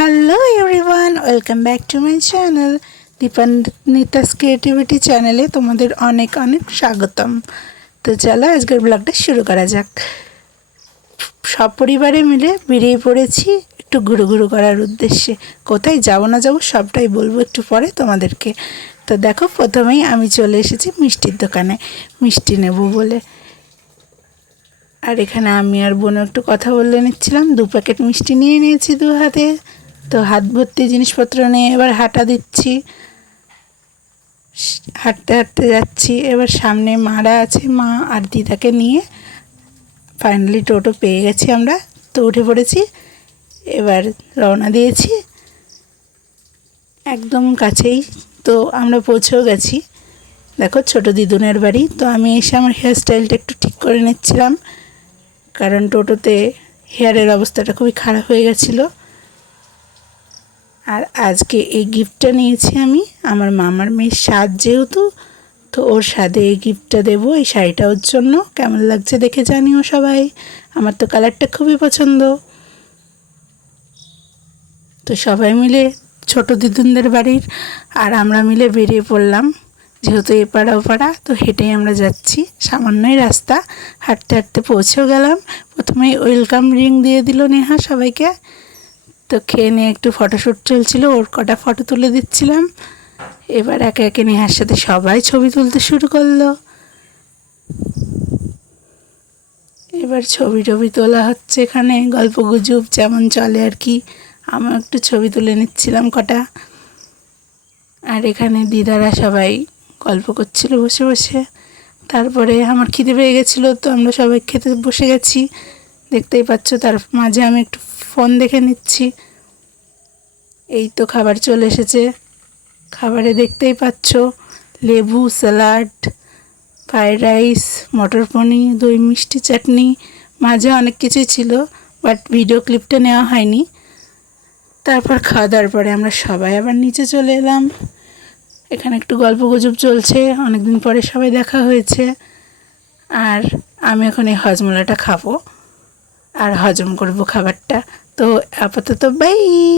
Hello everyone welcome back to my channel Dipanwita's creativity চ্যানেলে তোমাদের অনেক অনেক স্বাগতম। তো চলো আজকের ব্লগটা শুরু করা যাক। সব পরিবারে মিলে বেরিয়ে পড়েছি একটু ঘুরু ঘুরু করার উদ্দেশ্যে। কোথায় যাব না যাব সবটাই বলব একটু পরে তোমাদেরকে। তো দেখো, প্রথমেই আমি চলে এসেছি মিষ্টির দোকানে। মিষ্টি নেব বলে। আর এখানে আমি আর বোন একটু কথা বলে নিচ্ছিলাম। দু প্যাকেট মিষ্টি নিয়ে নিয়েছি দু হাতে। তো হাত ভর্তি জিনিসপত্র নিয়ে এবার হাঁটা দিচ্ছি। হাঁটতে হাঁটতে যাচ্ছি। এবার সামনে মারা আছে মা আর দিদাকে নিয়ে। ফাইনালি টোটো পেয়ে গেছি আমরা। তো উঠে পড়েছি। এবার রওনা দিয়েছি। একদম কাছেই। তো আমরা পৌঁছেও গেছি। দেখো ছোট দিদুনের বাড়ি। তো আমি এসে আমার হেয়ার স্টাইলটা একটু ঠিক করে নিচ্ছিলাম। কারণ টোটোতে হেয়ারের অবস্থাটা খুবই খারাপ হয়ে গেছিল। আর আজকে এই গিফটটা নিয়েছি আমি। আমার মামার মেয়ের স্বাদ যেহেতু, তো ওর স্বাদে এই গিফটটা দেবো, এই শাড়িটা ওর জন্য। কেমন লাগছে দেখে জানিও সবাই। আমার তো কালারটা খুবই পছন্দ। তো সবাই মিলে ছোট দিদুনদের বাড়ির আর আমরা মিলে বেরিয়ে পড়লাম। যেহেতু এপাড়া ওপাড়া, তো হেঁটেই আমরা যাচ্ছি। সামান্যই রাস্তা। হাঁটতে হাঁটতে পৌঁছেও গেলাম। প্রথমেই ওয়েলকাম রিং দিয়ে দিল নেহা সবাইকে। তো খেয়ে নিয়ে একটু ফটোশ্যুট চলছিল, ওর কটা ফটো তুলে দিচ্ছিলাম। এবার একে একে নেহার সাথে সবাই ছবি তুলতে শুরু করল। এবার ছবি টবি তোলা হচ্ছে এখানে, গল্প গুজব যেমন চলে আর কি। আমি একটু ছবি তুলে নিচ্ছিলাম কটা। আর এখানে দিদারা সবাই গল্প করছিল বসে বসে। তারপরে আমার খিদে পেয়ে গেছিল, তো আমরা সবাই খেতে বসে গেছি। দেখতেই পাচ্ছ, তার মাঝে আমি একটু ফোন দেখে নিচ্ছি। এই তো খাবার চলে এসেছে। খাবারে দেখতেই পাচ্ছ, লেবু, স্যালাড, ফ্রাইড রাইস, মটর পনির, দই, মিষ্টি চাটনি, মাঝে অনেক কিছুই ছিল, বাট ভিডিও ক্লিপটা নেওয়া হয়নি। তারপর খাওয়া দাওয়ার পরে আমরা সবাই আবার নিচে চলে এলাম। এখানে একটু গল্প গুজব চলছে, অনেকদিন পরে সবাই দেখা হয়েছে। আর আমি এখন এই হজমলাটা খাব। আর হজম করব খাবারটা। তো আপাতত বাই।